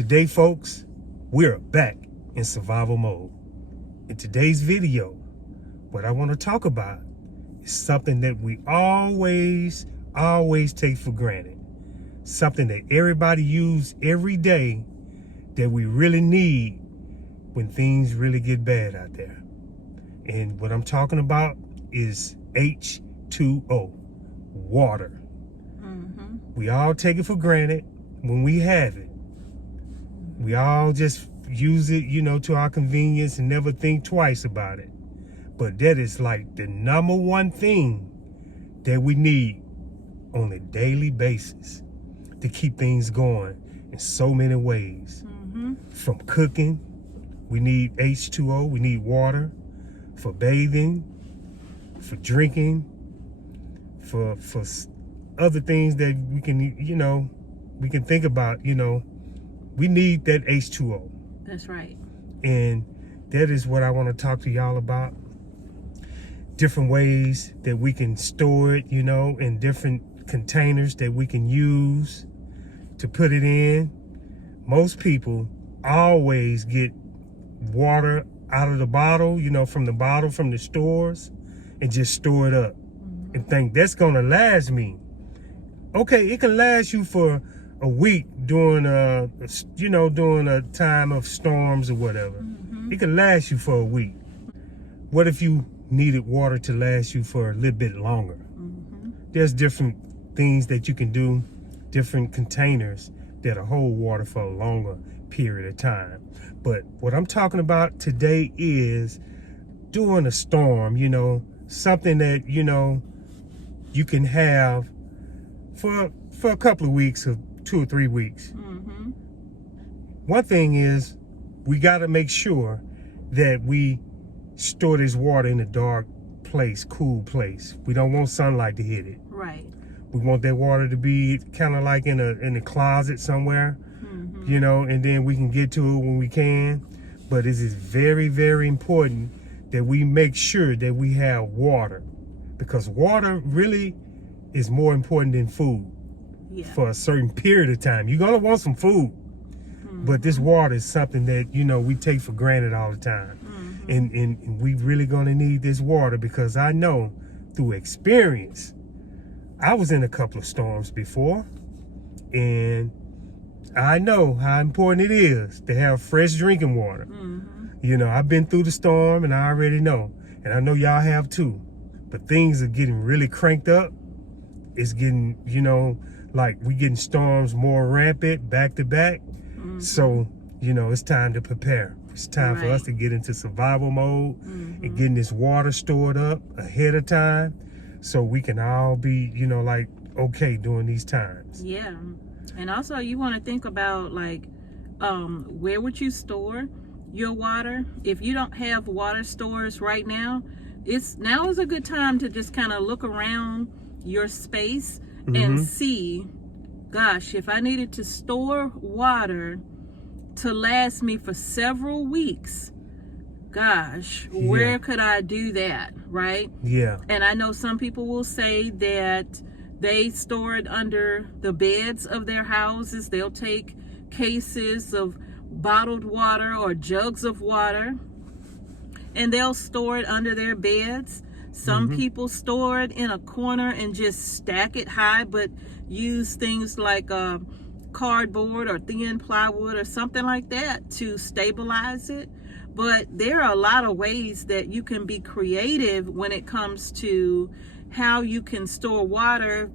Today, folks, we're back in survival mode. In today's video, what I want to talk about is something that we always take for granted. Something that everybody uses every day that we really need when things really get bad out there. And what I'm talking about is H2O, water. We all take it for granted when we have it. We all just use it, to our convenience and never think twice about it. But that is like the number one thing that we need on a daily basis to keep things going in so many ways. From cooking, we need H2O, we need water. For bathing, for drinking, for other things that we can, we can think about, we need that H2O. That's right. And that is what I want to talk to y'all about. Different ways that we can store it, in different containers that we can use to put it in. Most people always get water out of the bottle, from the stores, and just store it up and think that's gonna last me. Okay, it can last you for a week during a time of storms or whatever. It can last you for a week. What if you needed water to last you for a little bit longer? There's different things that you can do, different containers that'll hold water for a longer period of time. But what I'm talking about today is during a storm, something that, you can have for a couple of weeks or 2 or 3 weeks. One thing is we got to make sure that we store this water in a dark place, cool place. We don't want sunlight to hit it. Right. We want that water to be kind of like in a closet somewhere, and then we can get to it when we can. But it is very, very important that we make sure that we have water, because water really is more important than food for a certain period of time. You're going to want some food, but this water is something that, we take for granted all the time. And we really going to need this water, because I know through experience, I was in a couple of storms before, and I know how important it is to have fresh drinking water. I've been through the storm and I already know, and I know y'all have too. But things are getting really cranked up. It's getting, like we getting storms more rampant back to back. So, it's time to prepare. It's time for us to get into survival mode and getting this water stored up ahead of time, so we can all be, okay during these times. Yeah. And also you want to think about where would you store your water? If you don't have water stores right now, now is a good time to just kind of look around your space and see, gosh, if I needed to store water to last me for several weeks, gosh, where could I do that, right? Yeah. And I know some people will say that they store it under the beds of their houses. They'll take cases of bottled water or jugs of water, and they'll store it under their beds. Some people store it in a corner and just stack it high, but use things like cardboard or thin plywood or something like that to stabilize it. But there are a lot of ways that you can be creative when it comes to how you can store water,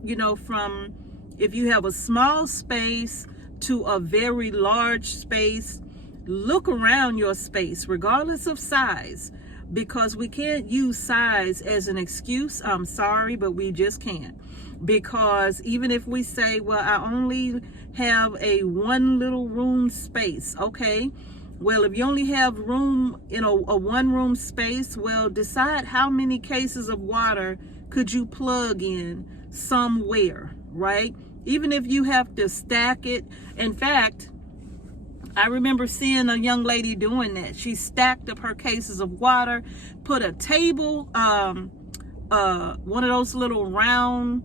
from if you have a small space to a very large space. Look around your space, regardless of size, because we can't use size as an excuse. I'm sorry, but we just can't. Because even if we say, well, I only have a one little room space, okay, well, if you only have room in a one room space, well, decide how many cases of water could you plug in somewhere, right? Even if you have to stack it. In fact, I remember seeing a young lady doing that. She stacked up her cases of water, put a table, one of those little round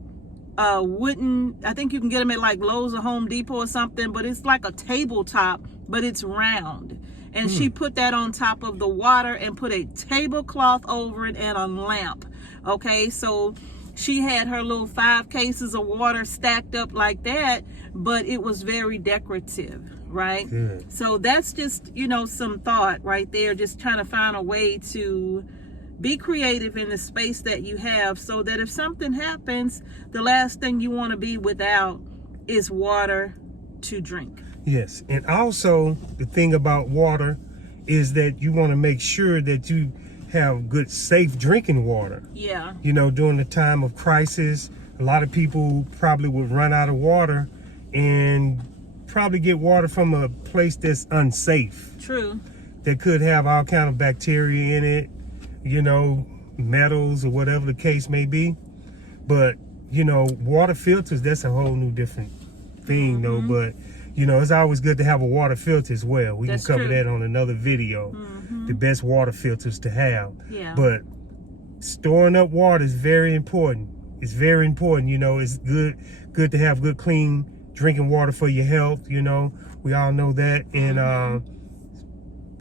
wooden, I think you can get them at like Lowe's or Home Depot or something, but it's like a tabletop, but it's round. And she put that on top of the water and put a tablecloth over it and a lamp. Okay, so she had her little 5 cases of water stacked up like that, but it was very decorative, right? Good. So that's just, you know, some thought right there, just trying to find a way to be creative in the space that you have, so that if something happens, the last thing you want to be without is water to drink. Yes, and also the thing about water is that you want to make sure that you have good, safe drinking water. Yeah. You know, during the time of crisis, a lot of people probably would run out of water and probably get water from a place that's unsafe. True. That could have all kind of bacteria in it, you know, metals or whatever the case may be. But, you know, water filters, that's a whole new different thing though. But, you know, it's always good to have a water filter as well. We That's can cover true. that on another video. The best water filters to have. Yeah. But storing up water is very important. It's very important. You know, it's good to have good, clean drinking water for your health. You know, we all know that. And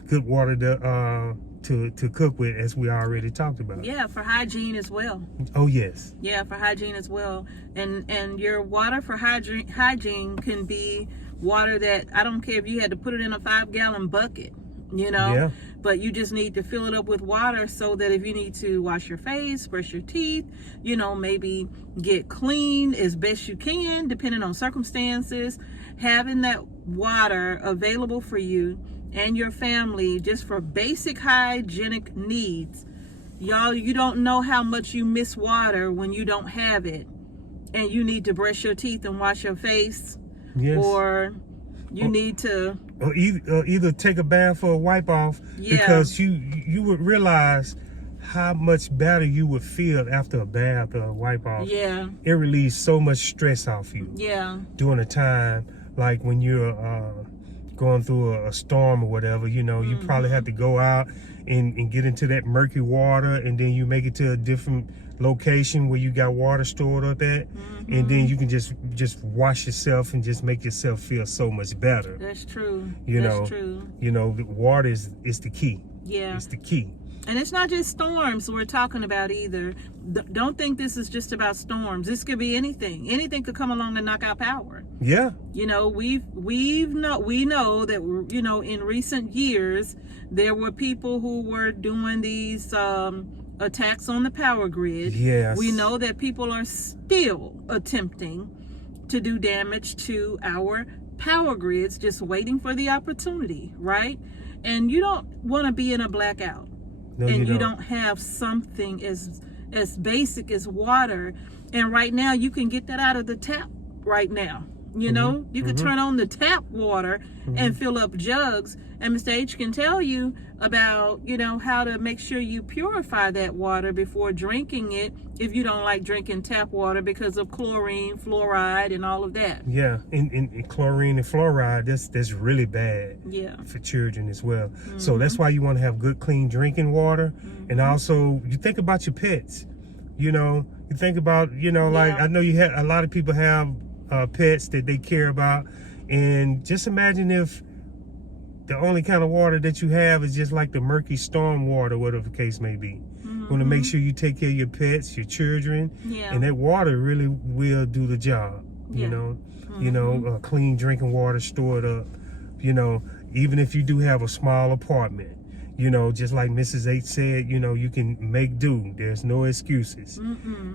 good water to cook with, as we already talked about. Yeah, for hygiene as well. Oh yes. Yeah, for hygiene as well. And your water for hygiene can be water that, I don't care if you had to put it in a 5-gallon bucket, you know. Yeah. But you just need to fill it up with water, so that if you need to wash your face, brush your teeth, you know, maybe get clean as best you can, depending on circumstances, having that water available for you and your family just for basic hygienic needs. Y'all, you don't know how much you miss water when you don't have it, and you need to brush your teeth and wash your face. Yes. Or you need to, or either take a bath or a wipe off, Yeah. because you would realize how much better you would feel after a bath or a wipe off. yeah, It relieves so much stress off you yeah, during a time like when you're going through a storm or whatever. You know, you probably have to go out and get into that murky water, and then you make it to a different location where you got water stored up at, and then you can just wash yourself and just make yourself feel so much better. that's true. You That's know, true. You know, the water is the key. Yeah. It's the key. And it's not just storms we're talking about either. Don't think this is just about storms. This could be anything. Anything could come along and knock out power. Yeah. You know, we know that, you know, in recent years there were people who were doing these attacks on the power grid. Yes. We know that people are still attempting to do damage to our power grids, just waiting for the opportunity, right? And you don't want to be in a blackout. No, And you you don't. don't have something as basic as water. And right now you can get that out of the tap right now. You know, you can turn on the tap water and fill up jugs. And Mr. H can tell you about, you know, how to make sure you purify that water before drinking it, if you don't like drinking tap water because of chlorine, fluoride, and all of that. Yeah, and chlorine and fluoride, that's really bad. Yeah. For children as well. So that's why you want to have good, clean drinking water. And also, you think about your pets. You know, you think about, you know, like, Yeah. I know you have, a lot of people have pets that they care about. And just imagine if the only kind of water that you have is just like the murky storm water, whatever the case may be. You want to make sure you take care of your pets, your children, Yeah. and that water really will do the job. Yeah. You know, clean drinking water stored up. You know, even if you do have a small apartment, you know, just like Mrs. H said, you know, you can make do. There's no excuses.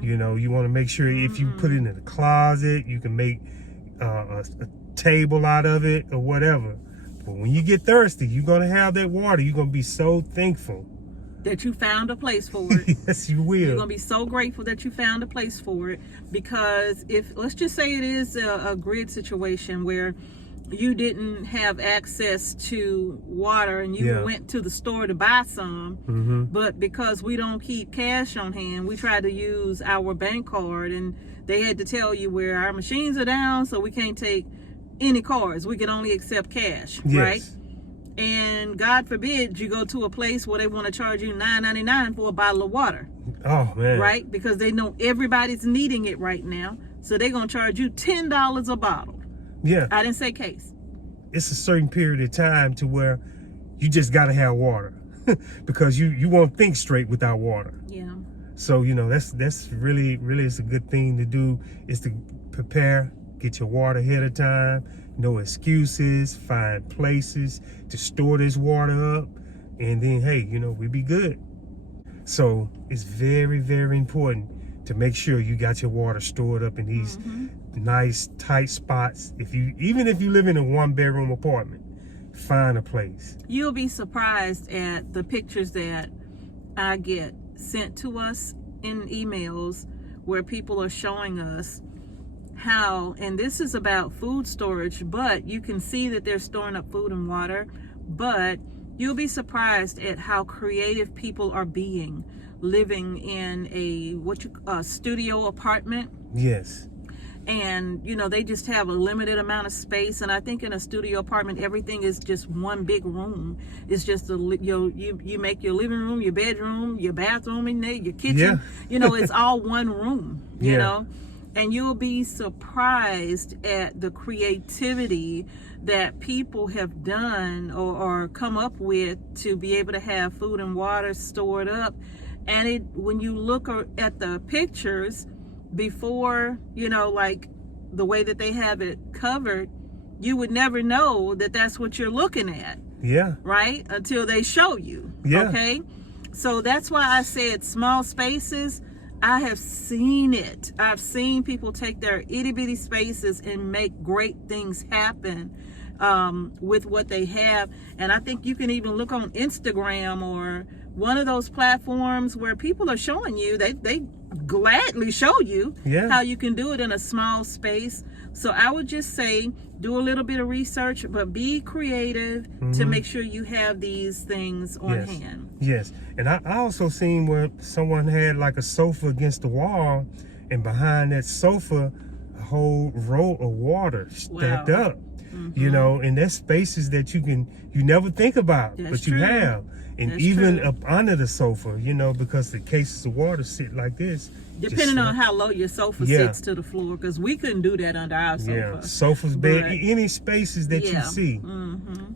You know, you want to make sure if you put it in the closet, you can make a table out of it or whatever. But when you get thirsty, you're going to have that water. You're going to be so thankful. That you found a place for it. Yes, you will. You're going to be so grateful that you found a place for it, because if, let's just say it is a grid situation where you didn't have access to water and you went to the store to buy some, but because we don't keep cash on hand, we tried to use our bank card, and they had to tell you where our machines are down, so we can't take any cards. We can only accept cash, right? And God forbid you go to a place where they want to charge you $9.99 for a bottle of water. Oh, man. Right? Because they know everybody's needing it right now. So they're going to charge you $10 a bottle. Yeah. I didn't say case. It's a certain period of time to where you just got to have water because you won't think straight without water. Yeah. So, you know, that's really it's a good thing to do, is to prepare, get your water ahead of time, no excuses, find places to store this water up, and then, hey, you know, we be good. So it's very, very important to make sure you got your water stored up in these nice, tight spots. Even if you live in a 1-bedroom apartment, find a place. You'll be surprised at the pictures that I get sent to us in emails where people are showing us how, and this is about food storage, but you can see that they're storing up food and water, but you'll be surprised at how creative people are being, living in a studio apartment. Yes. And, you know, they just have a limited amount of space. And I think in a studio apartment, everything is just one big room. It's just you make your living room, your bedroom, your bathroom in there, your kitchen. Yeah. You know, it's all one room, you Yeah. know. And you'll be surprised at the creativity that people have done or come up with to be able to have food and water stored up. And when you look at the pictures before, you know, like the way that they have it covered, you would never know that that's what you're looking at. Yeah. Right? Until they show you. Yeah. Okay? So that's why I said small spaces. I have seen it. I've seen people take their itty bitty spaces and make great things happen with what they have. And I think you can even look on Instagram or one of those platforms where people are showing you, they gladly show you how you can do it in a small space. So I would just say, do a little bit of research, but be creative to make sure you have these things on hand. Yes. And I also seen where someone had like a sofa against the wall, and behind that sofa, a whole row of water stacked up. You know, and there's spaces that you never think about, but you have. And even up under the sofa, you know, because the cases of water sit like this. Depending on how low your sofa sits to the floor, because we couldn't do that under our sofa. Yeah, sofas, bed, any spaces that you see,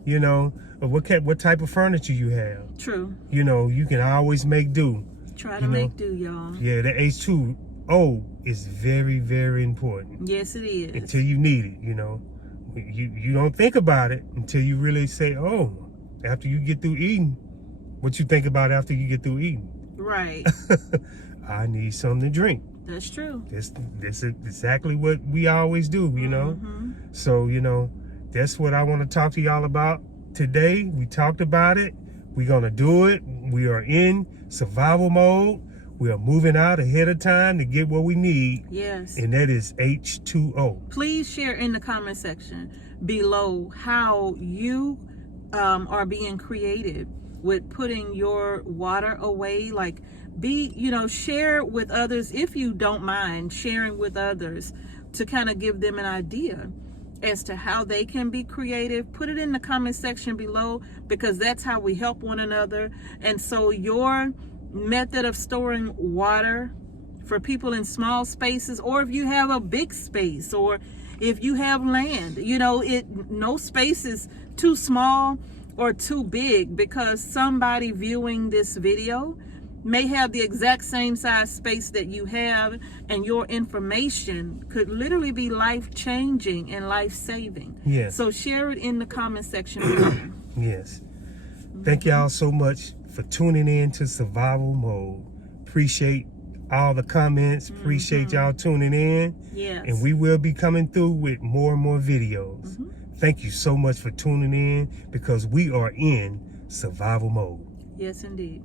you know, or what type of furniture you have. True. You know, you can always make do. Try to make do, y'all. Yeah, the H2O is very, very important. Yes, it is. Until you need it, you know. You don't think about it until you really say, oh, after you get through eating, what you think about after you get through eating. Right. I need something to drink. That's true. This is exactly what we always do, you know. So, you know, that's what I want to talk to y'all about today. We talked about it. We're going to do it. We are in survival mode. We are moving out ahead of time to get what we need. Yes. And that is H2O. Please share in the comment section below how you are being creative with putting your water away. Like, share with others if you don't mind sharing with others to kind of give them an idea as to how they can be creative. Put it in the comment section below, because that's how we help one another. And so your method of storing water for people in small spaces, or if you have a big space, or if you have land, you know, no space is too small or too big, because somebody viewing this video may have the exact same size space that you have, and your information could literally be life-changing and life-saving. Yes. So share it in the comment section below. Yes. Thank y'all so much for tuning in to Survival Mode. Appreciate all the comments. Appreciate y'all tuning in. Yes. And we will be coming through with more and more videos. Thank you so much for tuning in, because we are in survival mode. Yes, indeed.